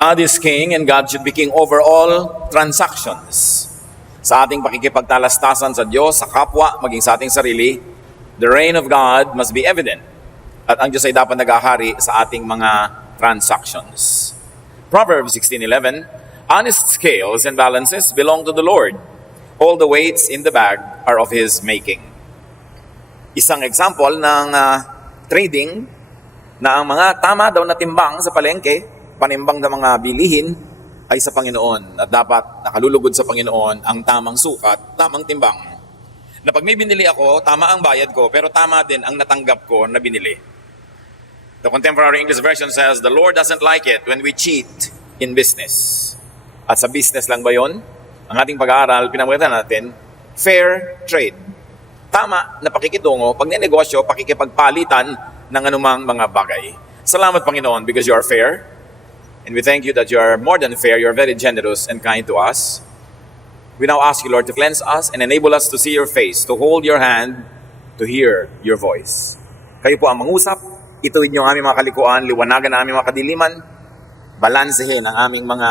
God is king and God should be king over all transactions. Sa ating pakikipagtalastasan sa Diyos, sa kapwa, maging sa ating sarili, the reign of God must be evident. At ang Diyos ay dapat nag-ahari sa ating mga transactions. Proverbs 16:11, honest scales and balances belong to the Lord. All the weights in the bag are of His making. Isang example ng trading na ang mga tama daw na timbang sa palengke, panimbang ng mga bilihin ay sa Panginoon at dapat nakalulugod sa Panginoon ang tamang sukat, tamang timbang. Na pag may binili ako, tama ang bayad ko, pero tama din ang natanggap ko na binili. The Contemporary English Version says, the Lord doesn't like it when we cheat in business. At sa business lang ba yon? Ang ating pag-aaral, pinamagatan natin, fair trade. Tama na pakikitungo, pag ninegosyo, pakikipagpalitan ng anumang mga bagay. Salamat Panginoon because you are fair. And we thank you that you are more than fair, you are very generous and kind to us. We now ask you, Lord, to cleanse us and enable us to see your face, to hold your hand, to hear your voice. Kayo po ang mangusap, ituwid niyo ang aming mga kalikuan, liwanagan ang aming mga kadiliman, balansehin ang aming mga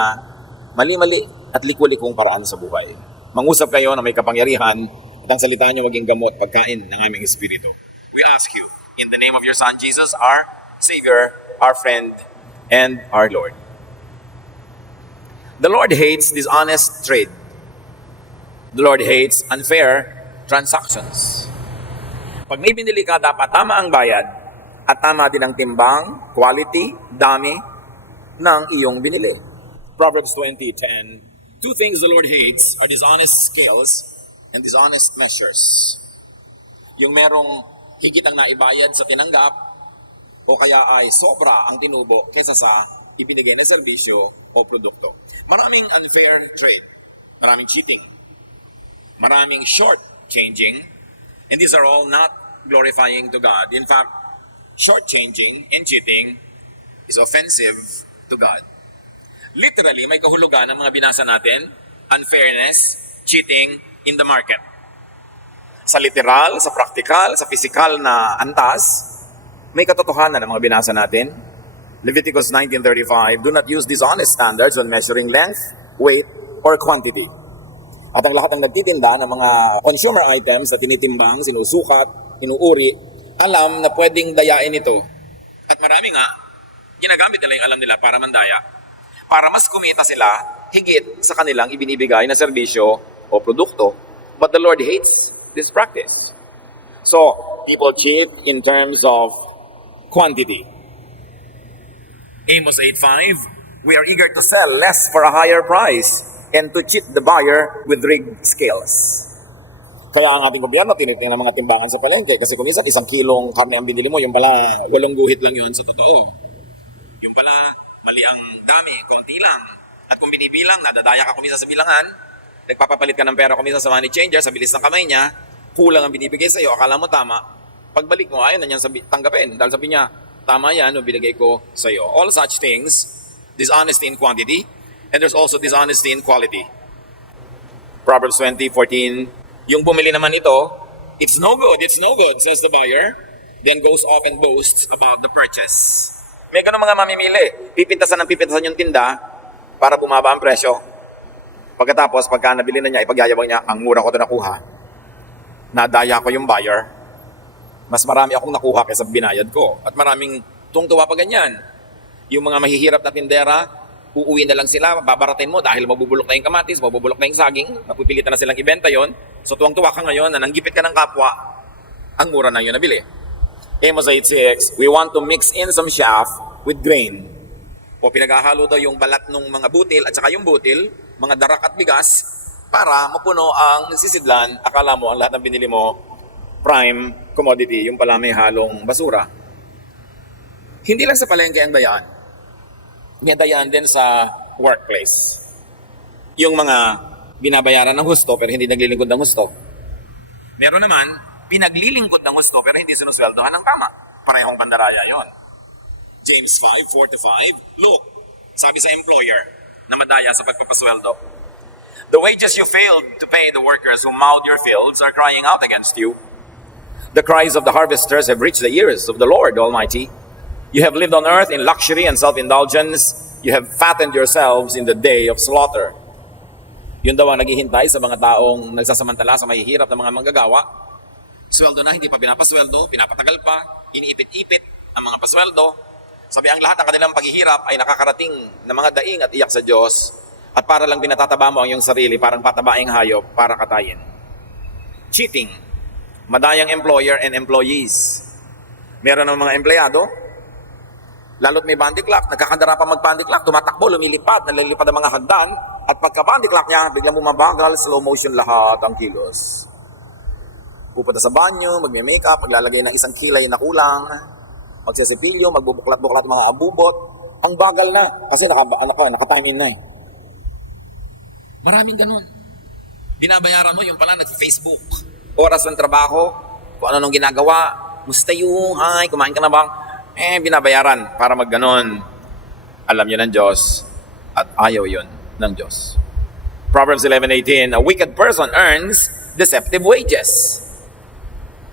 mali-mali at liku-likong paraan sa buhay. Mangusap kayo na may kapangyarihan at ang salita niyo maging gamot, pagkain ng aming espiritu. We ask you, in the name of your Son, Jesus, our Savior, our friend, and our Lord. The Lord hates dishonest trade. The Lord hates unfair transactions. Pag may binili ka, dapat tama ang bayad at tama din ang timbang, quality, dami ng iyong binili. Proverbs 20:10, two things the Lord hates are dishonest scales and dishonest measures. Yung merong higit ang naibayad sa tinanggap o kaya ay sobra ang tinubo kesa sa ibinigay na serbisyo o produkto. Maraming unfair trade, maraming cheating, maraming short-changing, and these are all not glorifying to God. In fact, short-changing and cheating is offensive to God. Literally, may kahulugan ng mga binasa natin, unfairness, cheating in the market. Sa literal, sa practical, sa physical na antas, may katotohanan ng mga binasa natin. Leviticus 19:35, do not use dishonest standards when measuring length, weight, or quantity. At ang lahat ng nagtitinda ng mga consumer items na tinitimbang, sinusukat, inuuri, alam na pwedeng dayain ito. At marami nga, ginagamit nila yung alam nila para mandaya. Para mas kumita sila, higit sa kanilang ibinibigay na serbisyo o produkto. But the Lord hates this practice. So, people cheat in terms of quantity. Amos 8:5, we are eager to sell less for a higher price and to cheat the buyer with rigged scales. Kaya ang ating gobyerno tinitingnan ng mga timbangan sa palengke kasi kung minsan 1 kilong karne ang binili mo, yung pala 8 guhit lang yun sa totoo. Yung pala mali ang dami, konti lang. At kung binibilang, nadadaya ka kumisa sa bilangan, nagpapapalit ka ng pera kumisa sa money changer, sa bilis ng kamay niya, kulang ang binibigay sa iyo, akala mo tama, pagbalik mo, ayaw na niyang tanggapin. Dahil sabi niya, tama yan, no, binigay ko sa iyo. All such things, dishonesty in quantity, and there's also dishonesty in quality. Proverbs 20:14, yung bumili naman ito, it's no good, says the buyer, then goes off and boasts about the purchase. May ganun mga mamimili, pipintasan yung tinda para bumaba ang presyo. Pagkatapos, pagka nabili na niya, ipagyayabang niya, ang mura ko ito nakuha. Nadaya ko yung buyer. Mas marami akong nakuha kaysa binayad ko. At maraming tuwang-tuwa pa ganyan. Yung mga mahihirap na tindera, uuwi na lang sila, babaratin mo dahil mabubulok na yung kamatis, mabubulok na yung saging, napipilitan na silang ibenta yon. So tuwang-tuwa ka ngayon na nanggipit ka ng kapwa, ang mura na yun nabili. Amos 8:6, we want to mix in some chaff with grain. O pinaghahalo daw yung balat ng mga butil at saka yung butil, mga darak at bigas, para mapuno ang sisidlan. Akala mo ang lahat ng binili mo, prime commodity, yung pala may halong basura. Hindi lang sa palengke ang dayaan. May dayaan din sa workplace. Yung mga binabayaran ng husto pero hindi naglilingkod ng husto. Meron naman, pinaglilingkod ng husto pero hindi sinusweldohan ng tama. Parehong pandaraya yon. James 5:4-5, look, sabi sa employer na madaya sa pagpapasweldo, the wages you failed to pay the workers who mowed your fields are crying out against you. The cries of the harvesters have reached the ears of the Lord Almighty. You have lived on earth in luxury and self-indulgence, You have fattened yourselves in the day of slaughter. Yun daw ang naghihintay sa mga taong nagsasamantala sa mahihirap na mga manggagawa. Sweldo na, hindi pa pinapasweldo, pinapatagal pa, iniipit-ipit ang mga pasweldo. Sabi ang lahat ng kanilang paghihirap ay nakakarating na mga daing at iyak sa Diyos. At para lang pinatataba mo ang iyong sarili, parang patabaing hayop para katayin. Cheating. Madayang employer and employees. Meron ng mga empleyado, lalo't may bandy clock, nagkakandara pa mag-bandy clock, tumatakbo, lumilipad, nalilipad ang mga hagdan, at pagka-bandy clock niya, biglang bumabagal, slow motion lahat ang kilos. Pupunta sa banyo, magme-makeup, maglalagay ng isang kilay na kulang, magsisipilyo, magbubuklat-buklat mga abubot, ang bagal na, kasi naka-time in na eh. Maraming ganun. Binabayaran mo, yung pala nag-Facebook. Oras ng trabaho, kung ano nung ginagawa, musta yung, hi, kumain ka na ba? Binabayaran para magganon. Alam yun ng Diyos at ayaw yun ng Diyos. Proverbs 11:18, a wicked person earns deceptive wages.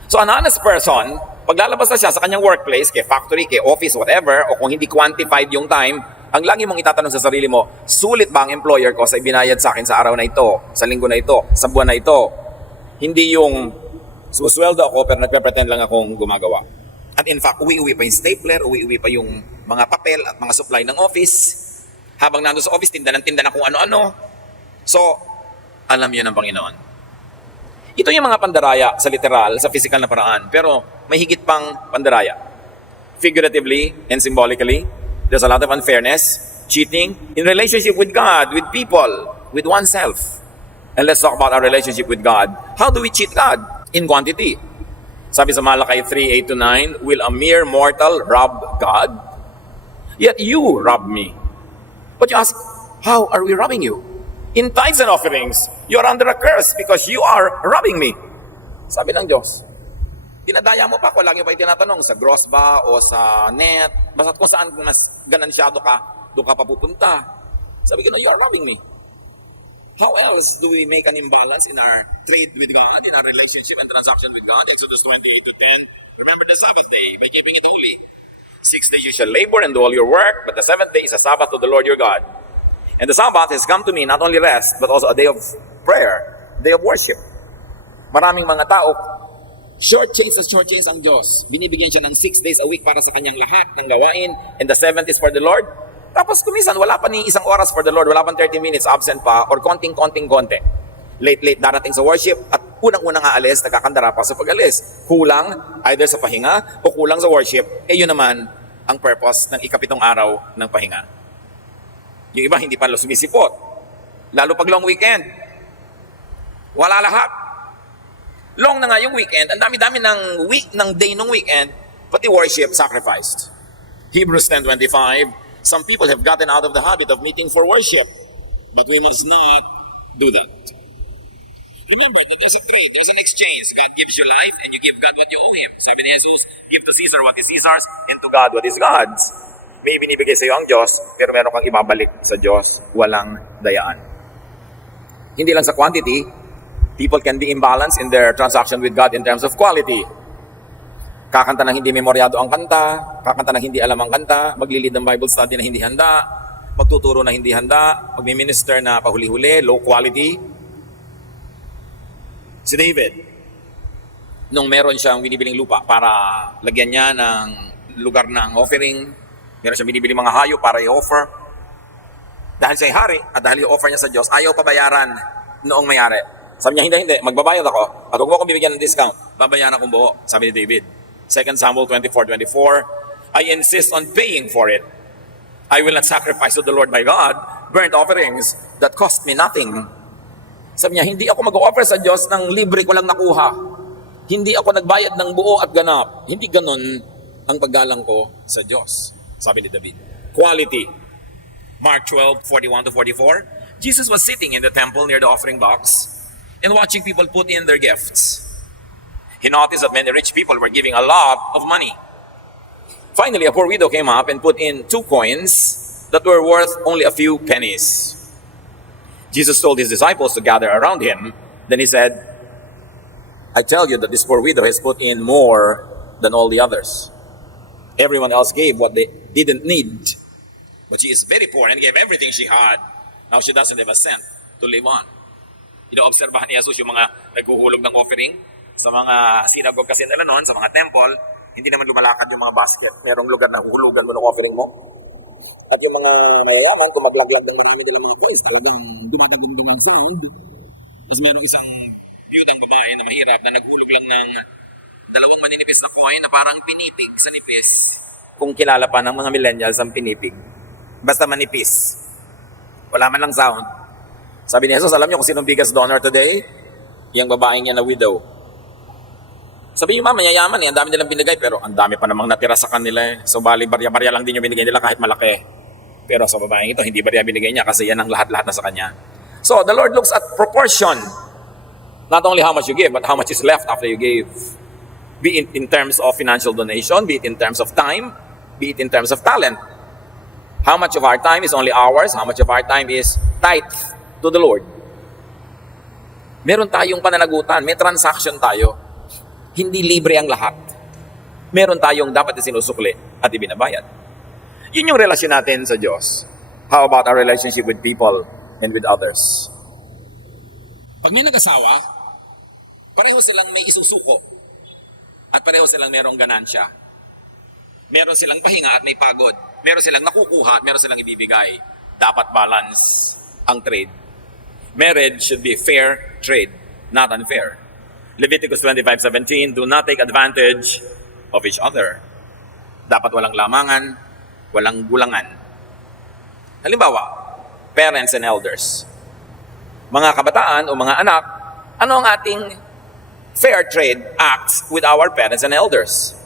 So an honest person, paglalabas na siya sa kanyang workplace, kay factory, kay office, whatever, o kung hindi quantified yung time, ang lagi mong itatanong sa sarili mo, sulit ba ang employer ko sa ibinayad sa akin sa araw na ito, sa linggo na ito, sa buwan na ito? Hindi yung susweldo ako pero nagpe-pretend lang akong gumagawa. At in fact, uwi-uwi pa yung stapler, uwi-uwi pa yung mga papel at mga supply ng office. Habang nandun sa office, tinda na kung ano-ano. So, alam yun ng Panginoon. Ito yung mga pandaraya sa literal, sa physical na paraan. Pero may higit pang pandaraya. Figuratively and symbolically, there's a lot of unfairness, cheating, in relationship with God, with people, with oneself. And let's talk about our relationship with God. How do we cheat God? In quantity. Sabi sa Malakay 3:8-9, will a mere mortal rob God? Yet you rob me. But you ask, how are we robbing you? In tithes and offerings, you are under a curse because you are robbing me. Sabi ng Diyos. Dinadaya mo pa ako, lagi pa itinatanong, sa gross ba o sa net, basta kung saan mas ganansyado ka, doon ka pa pupunta. Sabi ko, you're robbing me. How else do we make an imbalance in our trade with God, in our relationship and transaction with God? Exodus 28:10. Remember the Sabbath day by keeping it holy. 6 days you shall labor and do all your work, but the 7th day is a Sabbath to the Lord your God. And the Sabbath has come to me not only rest, but also a day of prayer, day of worship. Maraming mga tao, shortchange ang Diyos. Binibigyan siya ng 6 days a week para sa kanyang lahat ng gawain, and the 7th is for the Lord. Tapos kumisan, wala pa ni isang oras for the Lord, wala pang 30 minutes, absent pa, or konting. Late darating sa worship, at unang-unang aalis, nagkakandara pa sa pag-alis. Kulang, either sa pahinga, o kulang sa worship, yun naman ang purpose ng ikapitong araw ng pahinga. Yung iba, hindi pa sumisipot. Lalo pag long weekend. Wala lahat. Long na nga yung weekend, ang dami-dami ng day ng weekend, pati worship sacrificed. Hebrews 10:25, some people have gotten out of the habit of meeting for worship, but we must not do that. Remember that there's a trade, there's an exchange. God gives you life and you give God what you owe Him. Sabi ni Jesus, give to Caesar what is Caesar's and to God what is God's. May binibigay sa iyo ang Diyos, pero meron kang ibabalik sa Diyos, walang dayaan. Hindi lang sa quantity, people can be imbalanced in their transaction with God in terms of quality. Kakanta ng hindi memoryado ang kanta, kakanta ng hindi alam ang kanta, maglilid ng Bible study na hindi handa, magtuturo na hindi handa, magmi-minister na pahuli-huli, low quality. Si David, nung meron siyang binibiling lupa para lagyan niya ng lugar ng offering, meron siyang binibiling mga hayop para i-offer. Dahil siya'y hari at dahil i-offer niya sa Diyos, ayaw pabayaran noong may-ari. Sabi niya, hindi, magbabayad ako at huwag mo akong bibigyan ng discount, babayaran akong buo, sabi ni David. 2 Samuel 24:24, I insist on paying for it. I will not sacrifice to the Lord my God burnt offerings that cost me nothing. Sabi niya, hindi ako mag-offer sa Diyos ng libre ko lang nakuha. Hindi ako nagbayad ng buo at ganap. Hindi ganon ang paggalang ko sa Diyos. Sabi ni David. Quality. Mark 12:41-44. Jesus was sitting in the temple near the offering box and watching people put in their gifts. He noticed that many rich people were giving a lot of money. Finally, a poor widow came up and put in 2 coins that were worth only a few pennies. Jesus told his disciples to gather around him. Then he said, I tell you that this poor widow has put in more than all the others. Everyone else gave what they didn't need. But she is very poor and gave everything she had. Now she doesn't have a cent to live on. Inoobserbahan ni Jesus yung mga naghuhulog ng offering sa mga synagogue kasi nila noon, sa mga temple. Hindi naman lumalakad yung mga basket. Merong lugar na huhulugan mo ng offering mo. At yung mga mayayaman, kung maglaglag ng marami ng mga guys, talagang binabagyan mo ng sound. Tapos meron isang biyudang babae na mahirap na naghulog lang ng 2 maninipis na coin na parang pinipig sa nipis. Kung kilala pa ng mga millennials ang pinipig, basta manipis. Wala man lang sound. Sabi ni Jesus, alam niyo kung sinong biggest donor today? Yung babaeng yan na widow. Sabi yung mayayaman ang dami nilang binigay, pero ang dami pa namang natira sa kanila eh. So bali, barya-barya lang din yung binigay nila kahit malaki. Pero sa babaeng ito, hindi barya binigay niya kasi yan ang lahat-lahat na sa kanya. So the Lord looks at proportion. Not only how much you give, but how much is left after you gave. Be it in terms of financial donation, be it in terms of time, be it in terms of talent. How much of our time is only ours, how much of our time is tithe to the Lord. Meron tayong pananagutan, may transaction tayo. Hindi libre ang lahat. Meron tayong dapat sinusukli at ibinabayad. Yun yung relasyon natin sa Diyos. How about our relationship with people and with others? Pag may nag-asawa, pareho silang may isusuko at pareho silang merong ganansya. Meron silang pahinga at may pagod. Meron silang nakukuha at meron silang ibibigay. Dapat balance ang trade. Marriage should be fair trade, not unfair. Leviticus 25:17, do not take advantage of each other. Dapat walang lamangan, walang gulangan. Halimbawa, parents and elders. Mga kabataan o mga anak, ano ang ating fair trade acts with our parents and elders?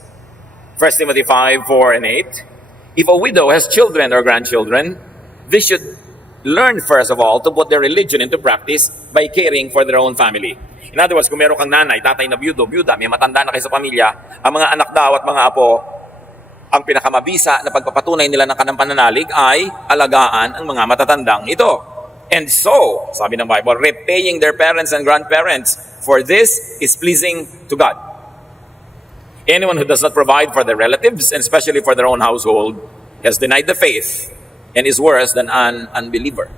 1 Timothy 5:4 and 8. If a widow has children or grandchildren, they should learn first of all to put their religion into practice by caring for their own family. In other words, kung meron kang nanay, tatay na byuda, may matanda na kayo sa pamilya, ang mga anak daw at mga apo, ang pinakamabisa na pagpapatunay nila ng kanang pananalig ay alagaan ang mga matatandang ito. And so, sabi ng Bible, repaying their parents and grandparents, for this is pleasing to God. Anyone who does not provide for their relatives, and especially for their own household, has denied the faith and is worse than an unbeliever.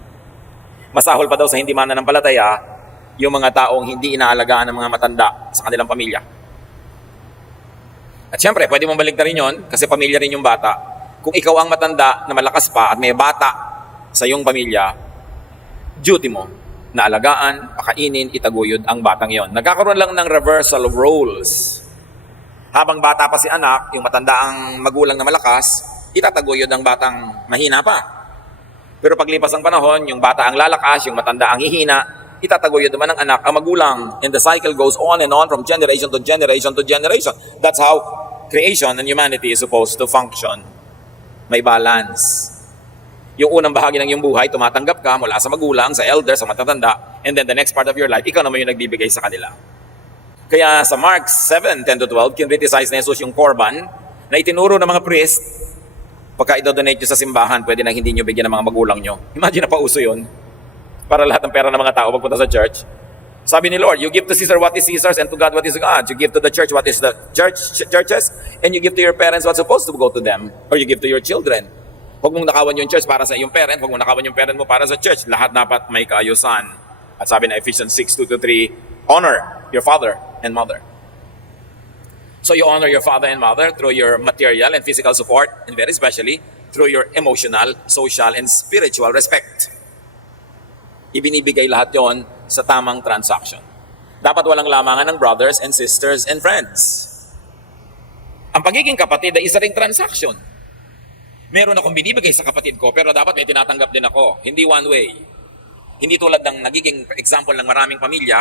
Masahol pa daw sa hindi mananampalataya yung mga taong hindi inaalagaan ng mga matanda sa kanilang pamilya. At syempre, pwede mong balik na rin yun kasi pamilya rin yung bata. Kung ikaw ang matanda na malakas pa at may bata sa iyong pamilya, duty mo na alagaan, pakainin, itaguyod ang batang yon. Nagkakaroon lang ng reversal of roles. Habang bata pa si anak, yung matanda ang magulang na malakas, itataguyod ang batang mahina pa. Pero paglipas ang panahon, yung bata ang lalakas, yung matanda ang hihina, itataguyod naman ng anak ang magulang. And the cycle goes on and on from generation to generation to generation. That's how creation and humanity is supposed to function. May balance. Yung unang bahagi ng iyong buhay, tumatanggap ka mula sa magulang, sa elder, sa matatanda, and then the next part of your life, ikaw naman yung nagbibigay sa kanila. Kaya sa Mark 7:10-12, kinriticize na Jesus yung korban na itinuro ng mga priest. Pagka idodonate nyo sa simbahan, pwede na hindi nyo bigyan ng mga magulang nyo. Imagine na pauso yun. Para lahat ng pera ng mga tao pagpunta sa church. Sabi ni Lord, you give to Caesar what is Caesar's and to God what is God. You give to the church what is the church's, and you give to your parents what's supposed to go to them. Or you give to your children. Huwag mong nakawan yung church para sa iyong parent, huwag mong nakawan yung parent mo para sa church. Lahat dapat may kaayusan. At sabi na Ephesians 6:2-3, honor your father and mother. So you honor your father and mother through your material and physical support, and very especially through your emotional, social, and spiritual respect. Ibinibigay lahat yon sa tamang transaction. Dapat walang lamangan ng brothers and sisters and friends. Ang pagiging kapatid ay isa ring transaction. Meron akong binibigay sa kapatid ko, pero dapat may tinatanggap din ako. Hindi one way. Hindi tulad ng nagiging example ng maraming pamilya,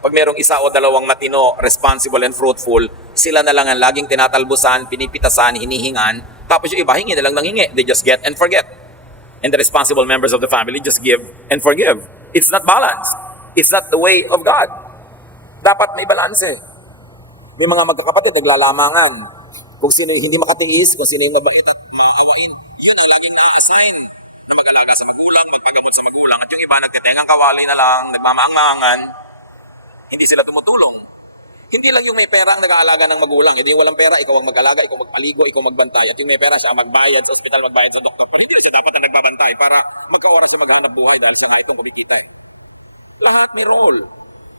pag merong isa o dalawang matino, responsible and fruitful, sila na lang ang laging tinatalbusan, pinipitasan, hinihingan, tapos yung iba hingi na lang ng hingi. They just get and forget. And the responsible members of the family just give and forgive. It's not balanced. It's not the way of God. Dapat may balance eh. May mga magkakapatid, naglalamangan. Kung sino hindi makatiis, kung sino yung mabait at maawain, yun ang laging na-assign na mag-alaga sa magulang, magpagamot sa magulang. At yung iba, nagtitengang kawali na lang, nagmamaang-maangan, hindi sila tumutulong. Hindi lang yung may pera ang nag-aalaga ng magulang. Hindi yung walang pera, ikaw ang mag-alaga, ikaw magpaligo, ikaw magbantay. At yung may pera, siya ang magbayad sa ospital, magbayad sa doktor. hindi na siya dapat na nagbabantay para magka-oras siya maghanap buhay dahil siya nga itong kumikita eh. Lahat may role.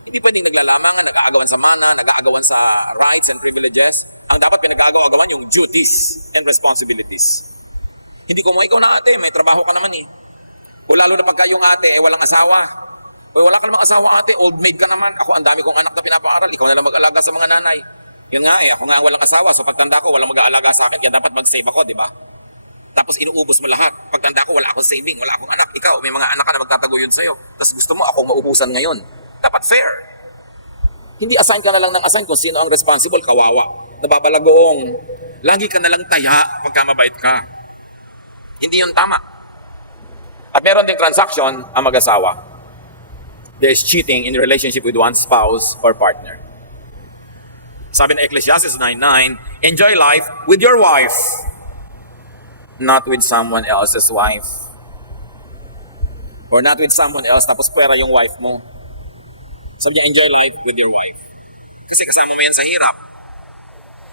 Hindi pwedeng naglalamangan, nag-aagawan sa mana, nag-aagawan sa rights and privileges. Ang dapat pinag-aagawan yung duties and responsibilities. Hindi ko mo, ikaw na ate, may trabaho ka naman eh. O lalo na pagka yung ate, walang asawa. O wala ka namang asawa ate, old maid ka naman. Ako, ang dami kong anak na pinapaaral, ikaw na lang mag-alaga sa mga nanay. Yun nga eh, ako nga walang asawa, so pagtanda ko, walang mag-aalaga sa akin, kaya dapat mag-save ako, di ba? Tapos inuubos mo lahat. Pagtanda ko, wala akong saving, wala akong anak. Ikaw, may mga anak ka na magtataguyod sa'yo. Tapos gusto mo akong maubusan ngayon. Dapat fair. Hindi assign ka na lang ng assign kung sino ang responsible, kawawa. Nababalagoong. Lagi ka na lang taya pagka mabait ka. Hindi yun tama. At meron ding transaction ang mag-asawa. There's cheating in relationship with one spouse or partner. Sabi ng Ecclesiastes 9:9, enjoy life with your wife, not with someone else's wife. Or not with someone else, tapos pera yung wife mo. Sabi niya, enjoy life with your wife. Kasi kasama mo yan sa hirap.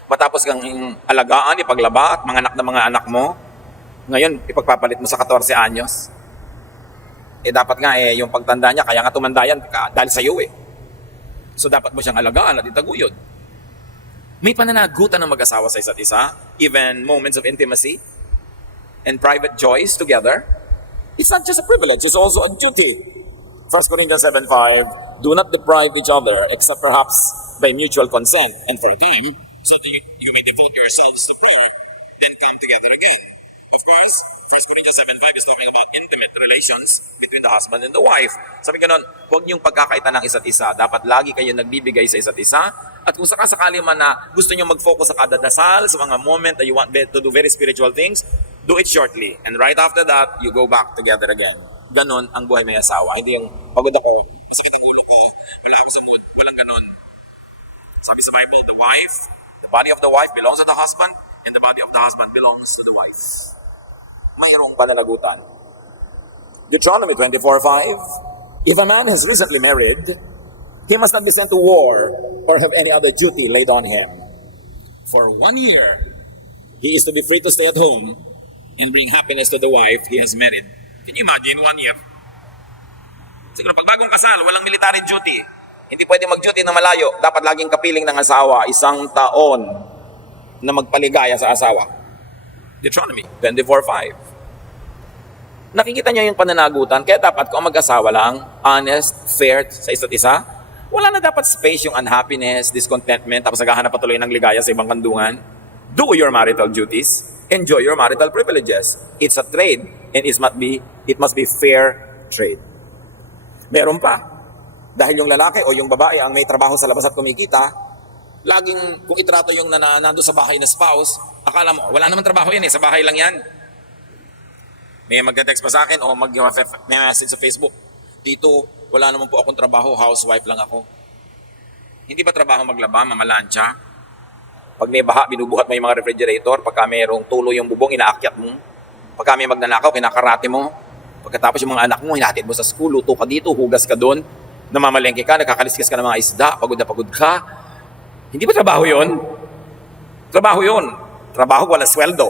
Matapos kang alagaan, ipaglaba at mga anak na mga anak mo, ngayon, ipagpapalit mo sa 14 anyos. Eh dapat nga yung pagtanda niya, kaya nga tumanda yan dahil sa iyo eh. So dapat mo siyang alagaan at itaguyod. May pananagutan ng mag-asawa sa isa't isa, even moments of intimacy and private joys together. It's not just a privilege, it's also a duty. 1 Corinthians 7:5, do not deprive each other except perhaps by mutual consent and for a time, so that you may devote yourselves to prayer, then come together again. Of course, 1 Corinthians 7:5 is talking about intimate relations between the husband and the wife. Sabi ganun, huwag niyong pagkakaitan ng isa't isa. Dapat lagi kayo nagbibigay sa isa't isa. At kung sakasakali man na gusto niyo mag-focus sa kada dasal, sa mga moment that you want to do very spiritual things, do it shortly. And right after that, you go back together again. Ganon ang buhay may asawa. Hindi yung pagod ako, masakit ang ulo ko, wala ako sa mood. Walang ganon. Sabi sa Bible, the body of the wife belongs to the husband, and the body of the husband belongs to the wife. Mayroong pananagutan. Deuteronomy 24:5, if a man has recently married, he must not be sent to war or have any other duty laid on him. For 1 year, he is to be free to stay at home and bring happiness to the wife he has married. Can you imagine 1 year? Siguro pag bagong kasal, walang military duty. Hindi pwede mag-duty na malayo. Dapat laging kapiling ng asawa, 1 taon na magpaligaya sa asawa. Deuteronomy 24:5. Nakikita niyo yung pananagutan, kaya dapat kung mag-asawa lang, honest, fair sa isa't isa, wala na dapat space yung unhappiness, discontentment, tapos naghahanap patuloy ng ligaya sa ibang kandungan. Do your marital duties, enjoy your marital privileges. It's a trade, and it must be fair trade. Meron pa, dahil yung lalaki o yung babae ang may trabaho sa labas at kumikita, laging kung itrato yung nando sa bahay na spouse, akala mo, wala naman trabaho yan sa bahay lang yan. May magte-text pa sa akin o may message sa Facebook, Tito, wala naman po akong trabaho, housewife lang ako. Hindi ba trabaho maglaba, mamalansya? Pag may baha, binubuhat mo yung mga refrigerator, pagka mayroong tulo yung bubong, inaakyat mo. Pagka may magnanakaw, kinakarate mo. Pagkatapos yung mga anak mo, hinatid mo sa school, luto ka dito, hugas ka doon, namamalengke ka, nakakaliskis ka ng mga isda, pagod na pagod ka. Hindi ba trabaho yun? Trabaho yun. Trabaho, wala sweldo.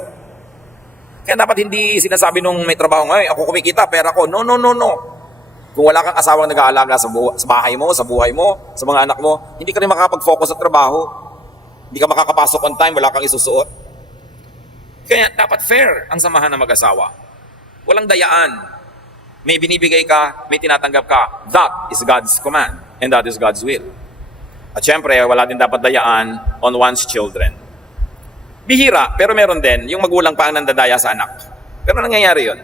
Kaya dapat hindi sinasabi nung may trabaho ngayon, ako kumikita, pera ko. No. Kung wala kang asawang nag-aalaga sa bahay mo, sa buhay mo, sa mga anak mo, hindi ka rin makakapag-focus sa trabaho. Hindi ka makakapasok on time, wala kang isusuot. Kaya dapat fair ang samahan ng mag-asawa. Walang dayaan. May binibigay ka, may tinatanggap ka. That is God's command, and that is God's will. At syempre, wala din dapat dayaan on one's children. Bihira, pero meron din, yung magulang pa ang nandadaya sa anak. Pero nangyayari yun.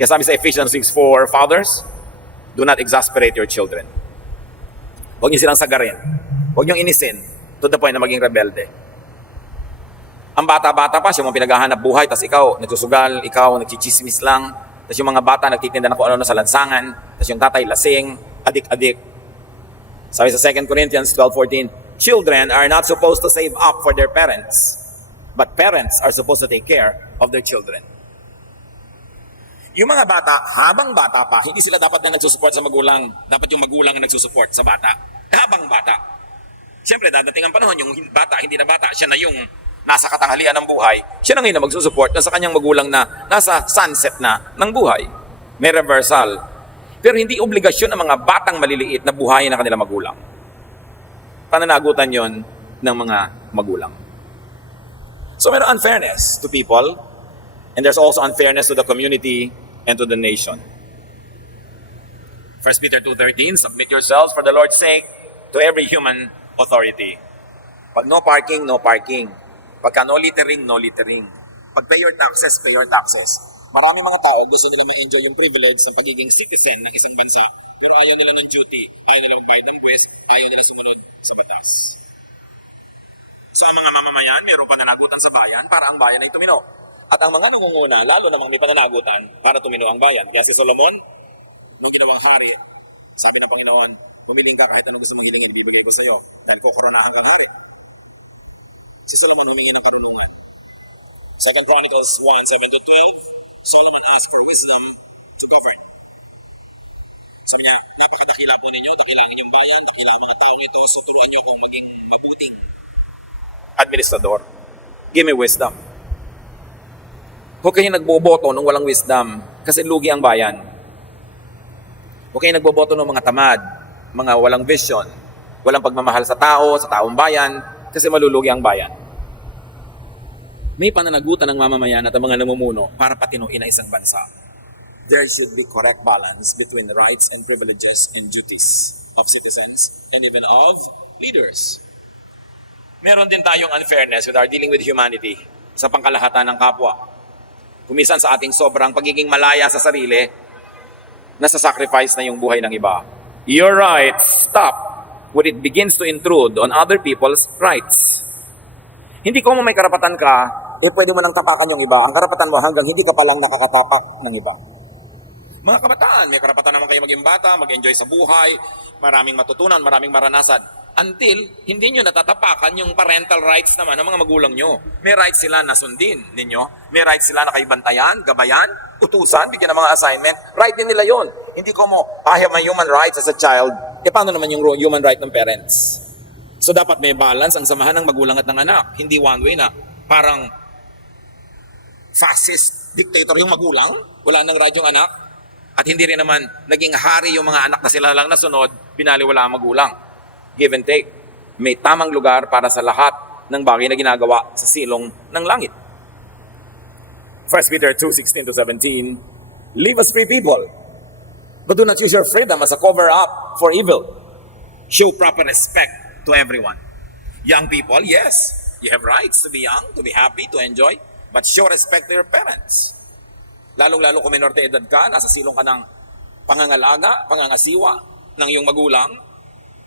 Kaya sabi sa Ephesians 6:4, fathers, do not exasperate your children. Huwag niyo silang sagarin. Huwag niyong inisin to the point na maging rebelde. Ang bata-bata pa, siya mong pinaghahanap buhay, tas ikaw, nagsusugal, ikaw, nagchichismis lang, tas yung mga bata, nagtitinda na kung ano sa lansangan, tas yung tatay, lasing, adik-adik. Sabi sa 2 Corinthians 12:14, children are not supposed to save up for their parents, but parents are supposed to take care of their children. Yung mga bata, habang bata pa, hindi sila dapat na nagsusupport sa magulang. Dapat yung magulang ang nagsusupport sa bata. Habang bata. Siyempre, dadating ang panahon, yung bata, hindi na bata, siya na yung nasa katanghalian ng buhay, siya na ngayon na magsusupport sa kanyang magulang na nasa sunset na ng buhay. May reversal. Pero hindi obligasyon ng mga batang maliliit na buhayin ng kanilang magulang. Pananagutan yon ng mga magulang. So meron unfairness to people, and there's also unfairness to the community and to the nation. 1 Peter 2:13, submit yourselves for the Lord's sake to every human authority. Pag no parking, no parking. Pagka no littering, no littering. Pag pay your taxes, pay your taxes. Maraming mga tao gusto nila ma-enjoy yung privilege ng pagiging citizen ng isang bansa. Pero ayaw nila ng duty, ayaw nila magbayad ng buwis, ayaw nila sumunod sa batas. Sa mga mamamayan, mayroong pananagutan sa bayan para ang bayan ay tumino. At ang mga nangunguna, lalo namang may pananagutan para tumino ang bayan. Kaya si Solomon, nung ginawang hari, sabi ng Panginoon, pumiling ka kahit anong gusto mong hilingin, bibigay ko sa iyo. Dahil kukoronahan kang hari. Si Solomon humingi ng karunungan. 2 Chronicles 1:7-12, Solomon asked for wisdom to govern. Sabi niya, napakadakila po ninyo, dakila ang inyong bayan, dakila ang mga tao nito, so turuan niyo akong maging mabuting administrador. Give me wisdom. Huwag kayong nagboboto nung walang wisdom kasi lugi ang bayan. Huwag kayong nagboboto ng mga tamad, mga walang vision, walang pagmamahal sa tao, sa taong bayan, kasi malulugi ang bayan. May pananagutan ng mamamayan at ang mga namumuno para patinuin ang isang bansa. There should be correct balance between rights and privileges and duties of citizens and even of leaders. Meron din tayong unfairness with our dealing with humanity sa pangkalahatan ng kapwa. Kumisan sa ating sobrang pagiging malaya sa sarili, nasa-sacrifice na yung buhay ng iba. Your rights stop when it begins to intrude on other people's rights. Hindi ko mo may karapatan ka, pwede mo nang tapakan yung iba. Ang karapatan mo hanggang hindi ka palang nakakatapak ng iba. Mga kabataan, may karapatan naman kayo maging bata, mag-enjoy sa buhay, maraming matutunan, maraming maranasan. Until hindi nyo natatapakan yung parental rights naman ng mga magulang nyo. May rights sila na sundin ninyo. May rights sila na kaibantayan, gabayan, utusan, bigyan ng mga assignment. Right din nila yon. Hindi ko mo, I have my human rights as a child. Paano naman yung human right ng parents? So dapat may balance ang samahan ng magulang at ng anak. Hindi one way na parang fascist dictator yung magulang, wala nang right yung anak. At hindi rin naman naging hari yung mga anak na sila lang nasunod, binaliwala ang magulang. Give and take. May tamang lugar para sa lahat ng bagay na ginagawa sa silong ng langit. 1 Peter 2:16-17, live as free people, but do not use your freedom as a cover-up for evil. Show proper respect to everyone. Young people, yes, you have rights to be young, to be happy, to enjoy, but show respect to your parents. Lalong-lalo kung minorte edad ka, nasa silong ka ng pangangalaga, pangangasiwa ng iyong magulang.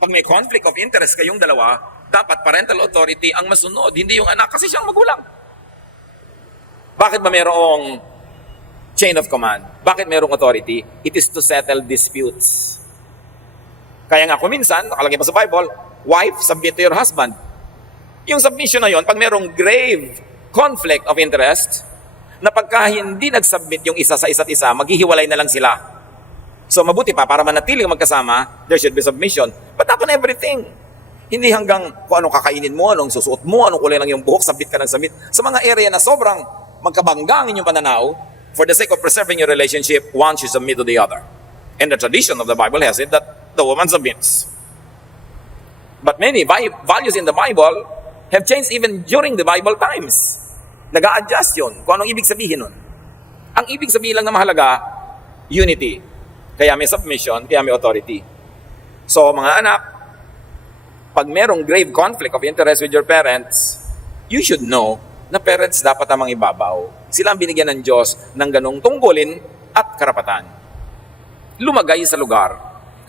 Pag may conflict of interest kayong dalawa, dapat parental authority ang masunod, hindi yung anak kasi siyang magulang. Bakit ba mayroong chain of command? Bakit mayroong authority? It is to settle disputes. Kaya nga kuminsan, nakalagay pa sa Bible, wife, submit to your husband. Yung submission na yon, pag mayroong grave conflict of interest, na pagka hindi nag-submit yung isa sa isa't isa, maghihiwalay na lang sila. So mabuti pa, para manatiling magkasama, there should be submission. But not on everything. Hindi hanggang kung anong kakainin mo, anong susuot mo, anong kulay lang yung buhok, sabit ka ng sabit. Sa mga area na sobrang magkabangga ang inyong pananaw, for the sake of preserving your relationship, one should submit to the other. And the tradition of the Bible has it that the woman submits. But many values in the Bible have changed even during the Bible times. Nag-a-adjust yun. Kung anong ibig sabihin nun. Ang ibig sabihin lang na mahalaga, unity. Kaya may submission, kaya may authority. So mga anak, pag merong grave conflict of interest with your parents, you should know na parents dapat namang ibabaw. Sila ang binigyan ng Diyos ng ganong tungkulin at karapatan. Lumagay sa lugar.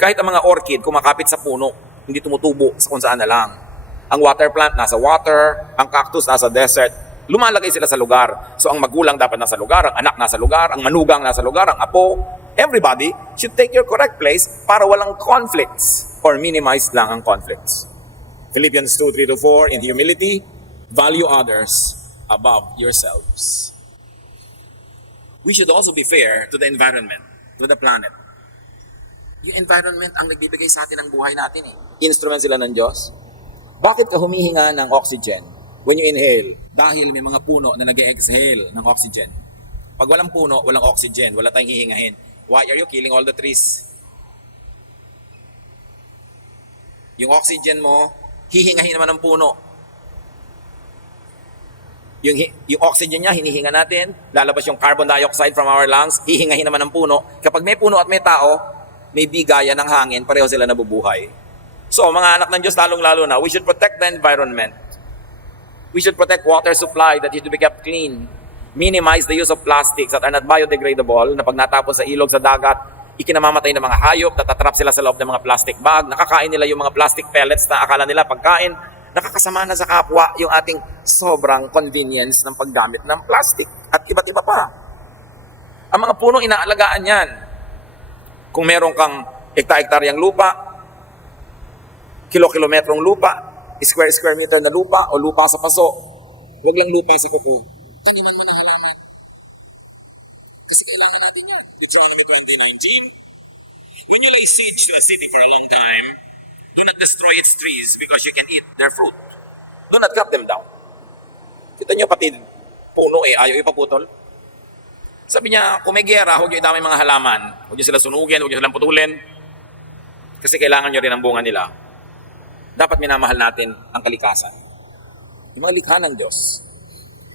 Kahit ang mga orchid kumakapit sa puno, hindi tumutubo sa kung saan na lang. Ang water plant nasa water, ang cactus nasa desert. Lumalagay sila sa lugar. So ang magulang dapat nasa lugar, ang anak nasa lugar, ang manugang nasa lugar, ang apo. Everybody should take your correct place para walang conflicts or minimize lang ang conflicts. Philippians 2:3-4, in humility, value others above yourselves. We should also be fair to the environment, to the planet. Yung environment ang nagbibigay sa atin ng buhay natin eh. Instrument sila ng Diyos. Bakit ka humihinga ng oxygen? when you inhale? Dahil may mga puno na nag-exhale ng oxygen. Pag walang puno, walang oxygen, wala tayong hihingahin. Why are you killing all the trees? Yung oxygen mo, hihingahin naman ng puno. Yung oxygen niya, hinihinga natin, lalabas yung carbon dioxide from our lungs, hihingahin naman ng puno. Kapag may puno at may tao, may bigayan ng hangin, pareho sila nabubuhay. So, mga anak ng Diyos, lalong-lalo na, we should protect the environment. We should protect water supply that is to be kept clean. Minimize the use of plastics that are not biodegradable, na pag natapos sa ilog, sa dagat, ikinamamatay ng mga hayop, natatrap sila sa loob ng mga plastic bag, nakakain nila yung mga plastic pellets na akala nila pagkain, nakakasama na sa kapwa yung ating sobrang convenience ng paggamit ng plastic at iba't iba pa. Ang mga puno, inaalagaan yan. Kung meron kang hektar-hektaryang lupa, kilo-kilometrong lupa, square meter na lupa o lupa sa paso, huwag lang lupa sa kuko. Taniman mo ng halaman. Kasi kailangan natin yan. Deuteronomy 20:19, when you lay siege to a city for a long time, do not destroy its trees because you can eat their fruit. Do not cut them down. Kita niyo pati puno ayaw ipaputol. Sabi niya, kung may giyera, huwag niyo idamay mga halaman. Huwag niyo sila sunugin, huwag niyo silang putulin. Kasi kailangan niyo rin ang bunga nila. Dapat minamahal natin ang kalikasan. Yung mga likha ng Diyos.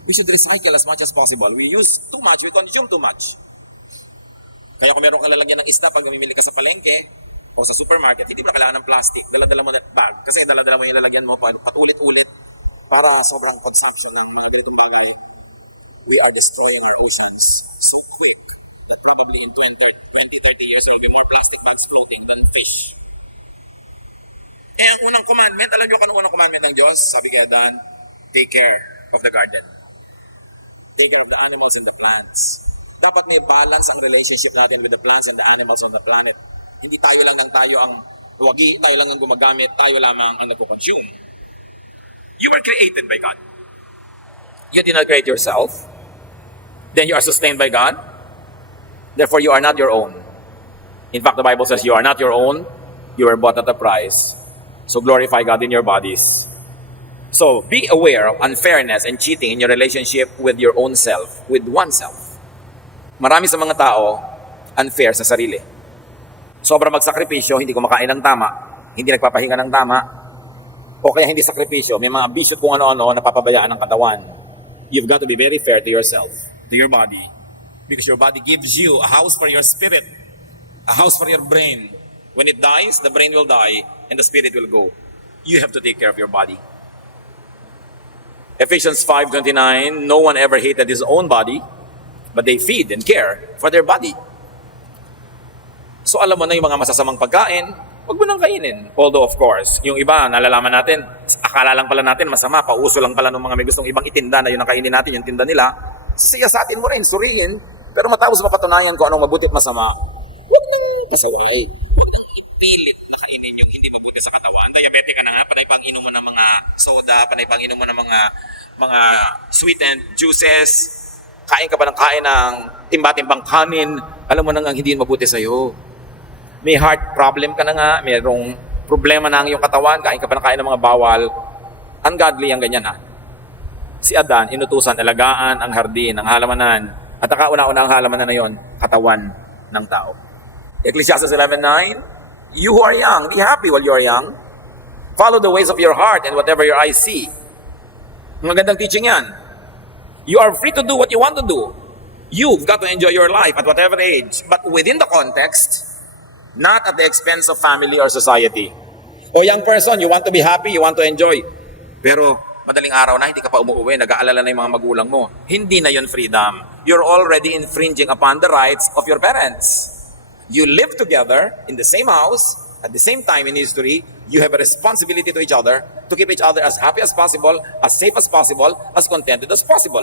We should recycle as much as possible. We use too much, we consume too much. Kaya kung meron kang lalagyan ng isda pag mamimili ka sa palengke, o sa supermarket, hindi mo na kailangan ng plastic. Dala-dala mo na bag. Kasi dala-dala mo yung lalagyan mo patulit-ulit para sobrang consumption ng mga litong bagay. We are destroying our oceans so quick that probably in 20, 30 years there will be more plastic bags floating than fish. Eh, ang unang commandment, alam niyo kung ang unang commandment ng Diyos? Sabi kay Adan, take care of the garden. Take care of the animals and the plants. Dapat may balance ang relationship natin with the plants and the animals on the planet. Hindi tayo lang ang wagi, tayo lang ang gumagamit, tayo lamang ang nagko-consume. You were created by God. You did not create yourself. Then you are sustained by God. Therefore, you are not your own. In fact, the Bible says you are not your own. You were bought at a price. So glorify God in your bodies. So be aware of unfairness and cheating in your relationship with your own self, with oneself. Marami sa mga tao unfair sa sarili. Sobrang magsakripisyo, hindi kumakain ng tama, hindi nagpapahinga ng tama, o kaya hindi sakripisyo, may mga bisyo kung ano-ano na papabayaan ng katawan. You've got to be very fair to yourself, to your body, because your body gives you a house for your spirit, a house for your brain. When it dies, the brain will die and the spirit will go. You have to take care of your body. Ephesians 5:29, no one ever hated his own body, but they feed and care for their body. So alam mo na yung mga masasamang pagkain, huwag mo nang kainin. Although of course, yung iba, nalalaman natin, akala lang pala natin masama, pauso lang pala ng mga may gustong ibang itinda na yun ang kainin natin, yung tinda nila. Siyasatin mo rin, suriin, pero matapos mapatunayan ko anong mabuti at masama, huwag nang pasaway. Huwag nang ipilit na kainin yung hindi mabuti sa katawan. Diabetic ka na nga, panay pang inom mo ng mga soda, panay pang inom mo ng mga sweetened juices, kain ka pa ng kain ng timba-timbang kanin, alam mo nang hindi mabuti sa'yo. May heart problem ka na nga, mayroong problema na ang iyong katawan, kain ka pa ng kain ng mga bawal, ungodly ang ganyan ha. Si Adan, inutusan, alagaan ang hardin, ang halamanan, at ang kauna-una ang halamanan na yon, katawan ng tao. Ecclesiastes 11:9, you who are young, be happy while you are young. Follow the ways of your heart and whatever your eyes see. Magandang teaching yan. You are free to do what you want to do. You've got to enjoy your life at whatever age, but within the context, not at the expense of family or society. O young person, you want to be happy, you want to enjoy. Pero madaling araw na, hindi ka pa umuwi, nag-aalala na yung mga magulang mo. Hindi na yun freedom. You're already infringing upon the rights of your parents. You live together in the same house, at the same time in history, you have a responsibility to each other to keep each other as happy as possible, as safe as possible, as contented as possible.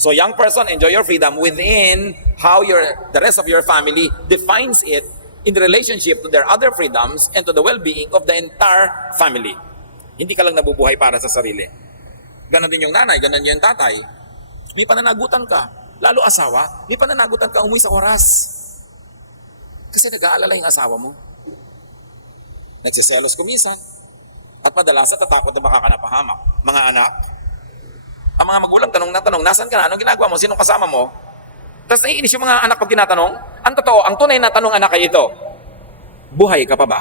So young person, enjoy your freedom within how the rest of your family defines it in the relationship to their other freedoms and to the well-being of the entire family. Hindi ka lang nabubuhay para sa sarili. Ganon din yung nanay, ganon din yung tatay. May pananagutan ka. Lalo asawa, may pananagutan ka umuwi sa oras. Kasi nag-aalala yung asawa mo. Nagsiselos kumisan. At madalas natatakot na baka ka napahamak. Mga anak, Ang mga magulang tanong na tanong, nasaan ka na? Anong ginagawa mo? Sinong kasama mo? Tapos naiinis yung mga anak pag tinatanong. Ang totoo, ang tunay na tanong anak ay ito, buhay ka pa ba?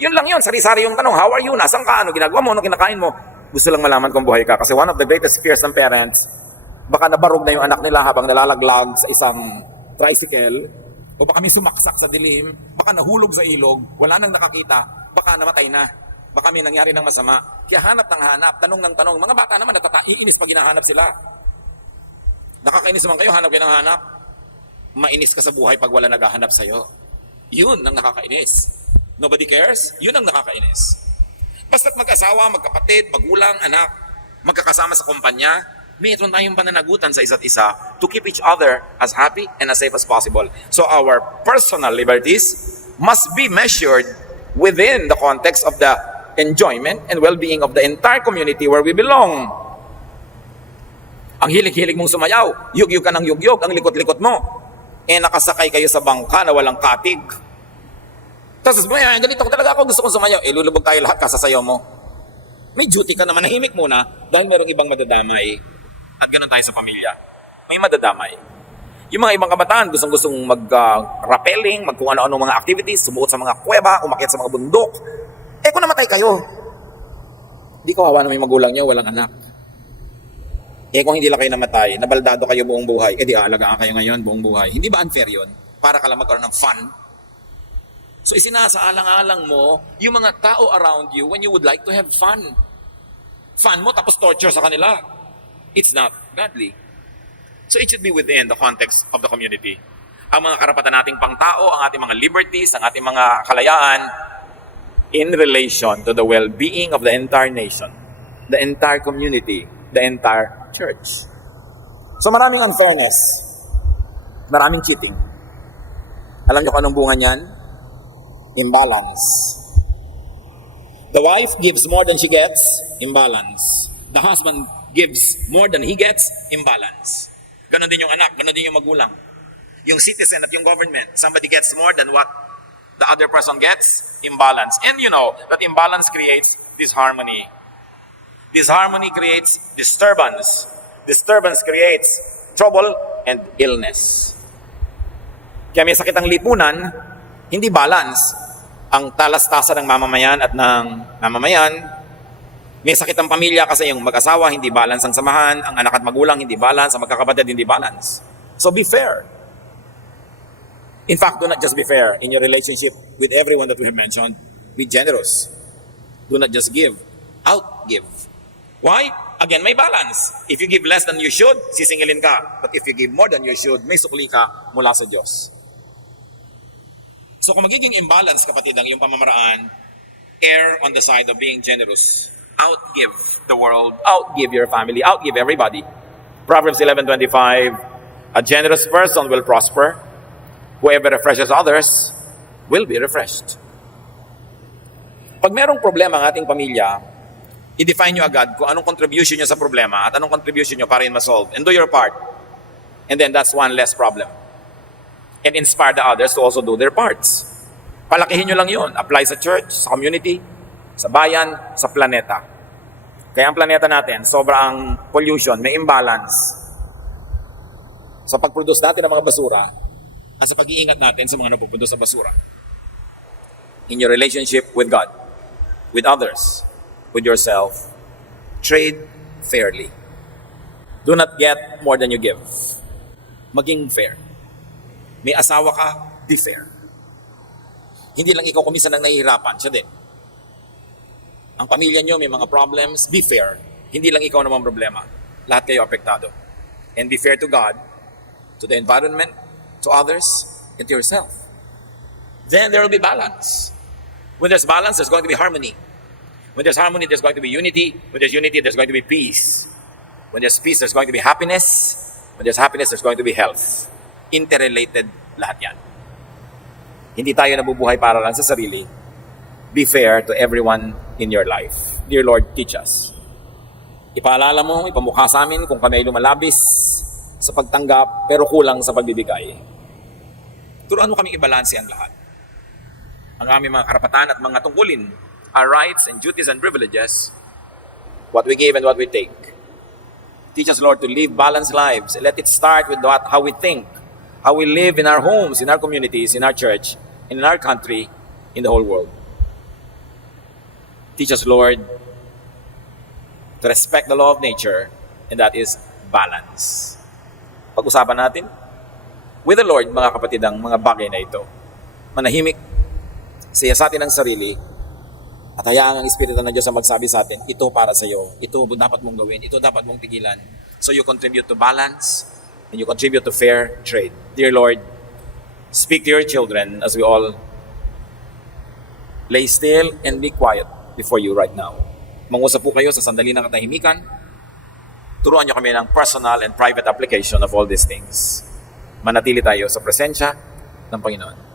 Yun lang yun, sari-sari yung tanong, how are you? Nasaan ka? Ano ginagawa mo? Ano kinakain mo? Gusto lang malaman kung buhay ka. Kasi one of the greatest fears ng parents, baka nabarog na yung anak nila habang nalalaglag sa isang tricycle, o baka may sumaksak sa dilim, baka nahulog sa ilog, wala nang nakakita, baka namatay na. Baka may nangyari ng masama. Kaya hanap ng hanap, tanong ng tanong. Mga bata naman iinis pag hinahanap sila. Nakakainis naman kayo, hanap kayo ng hanap. Mainis ka sa buhay pag wala naghahanap sa'yo. Yun ang nakakainis. Nobody cares? Yun ang nakakainis. Basta't mag-asawa, magkapatid, magulang, anak, magkakasama sa kumpanya, mayroon tayong pananagutan sa isa't isa to keep each other as happy and as safe as possible. So our personal liberties must be measured within the context of the enjoyment and well-being of the entire community where we belong. Ang hilig-hilig mong sumayaw, yugyug ka ng yugyug, ang likot-likot mo, nakasakay kayo sa bangka na walang katig. Tapos, ganito ko talaga ako, gusto kong sumayaw. Lulubog tayo lahat, kasasayaw mo. May duty ka na manahimik muna dahil merong ibang madadamay. At ganun tayo sa pamilya. May madadamay. Yung mga ibang kabataan, gustong mag-rappelling, kung ano-ano mga activities, sumuot sa mga kuweba, umakyat sa mga bundok. Kung namatay kayo, di kawawa na may magulang niyo, walang anak. Kung hindi lang kayo namatay, nabaldado kayo buong buhay, di aalagaan kayo ngayon buong buhay. Hindi ba unfair yun? Para ka lang magkaroon ng fun. So isinasaalang-alang mo yung mga tao around you when you would like to have fun. Fun mo tapos torture sa kanila. It's not godly. So it should be within the context of the community. Ang mga karapatan nating pangtao, ang ating mga liberties, ang ating mga kalayaan in relation to the well-being of the entire nation, the entire community, the entire church. So maraming unfairness, maraming cheating. Alam niyo kung anong bunga niyan? Imbalance. The wife gives more than she gets, imbalance. The husband gives more than he gets, imbalance. Ganon din yung anak, ganon din yung magulang. Yung citizen at yung government, somebody gets more than what the other person gets, imbalance. And you know that imbalance creates disharmony. Disharmony creates disturbance. Disturbance creates trouble and illness. Kaya may sakit ang lipunan, hindi balance ang talastasan ng mamamayan at ng mamamayan. May sakit ang pamilya kasi yung mag-asawa, hindi balance ang samahan, ang anak at magulang, hindi balance, ang magkakapatid, hindi balance. So be fair. In fact, do not just be fair in your relationship with everyone that we have mentioned. Be generous. Do not just give. Outgive. Why? Again, may balance. If you give less than you should, sisingilin ka. But if you give more than you should, may sukli ka mula sa Diyos. So kung magiging imbalance, kapatid, ang iyong pamamaraan, err on the side of being generous. Outgive the world. Outgive your family. Outgive everybody. Proverbs 11:25, a generous person will prosper. Whoever refreshes others will be refreshed. Pag merong problema ang ating pamilya, i-define nyo agad kung anong contribution nyo sa problema at anong contribution nyo para in ma-solve. And do your part. And then that's one less problem. And inspire the others to also do their parts. Palakihin nyo lang yun. Apply sa church, sa community, sa bayan, sa planeta. Kaya ang planeta natin, sobrang pollution, may imbalance. Sa pag-produce natin ng mga basura, at sa pag-iingat natin sa mga napupunta sa basura. In your relationship with God, with others, with yourself, trade fairly. Do not get more than you give. Maging fair. May asawa ka, be fair. Hindi lang ikaw kuminsan ang nahihirapan, siya din. Ang pamilya nyo may mga problems, be fair. Hindi lang ikaw naman problema. Lahat kayo apektado. And be fair to God, to the environment, to others, and to yourself. Then there will be balance. When there's balance, there's going to be harmony. When there's harmony, there's going to be unity. When there's unity, there's going to be peace. When there's peace, there's going to be happiness. When there's happiness, there's going to be health. Interrelated lahat yan. Hindi tayo nabubuhay para lang sa sarili. Be fair to everyone in your life. Dear Lord, teach us. Ipaalala mo, ipamukha sa amin kung kami ay lumalabis sa pagtanggap pero kulang sa pagbibigay. Turuan mo kami ibalanse ang lahat. Ang aming mga karapatan at mga tungkulin, our rights and duties and privileges, what we give and what we take. Teach us, Lord, to live balanced lives. Let it start with how we think, how we live in our homes, in our communities, in our church, in our country, in the whole world. Teach us, Lord, to respect the law of nature, and that is balance. Pag-usapan natin with the Lord, mga kapatid, ang mga bagay na ito. Manahimik, siyasatin ang sarili, at hayaan ang Espiritu ng Diyos ang magsabi sa atin, ito para sa iyo, ito dapat mong gawin, ito dapat mong tigilan. So you contribute to balance, and you contribute to fair trade. Dear Lord, speak to your children as we all lay still and be quiet before you right now. Mangusap po kayo sa sandali ng katahimikan. Turuan niyo kami ng personal and private application of all these things. Manatili tayo sa presensya ng Panginoon.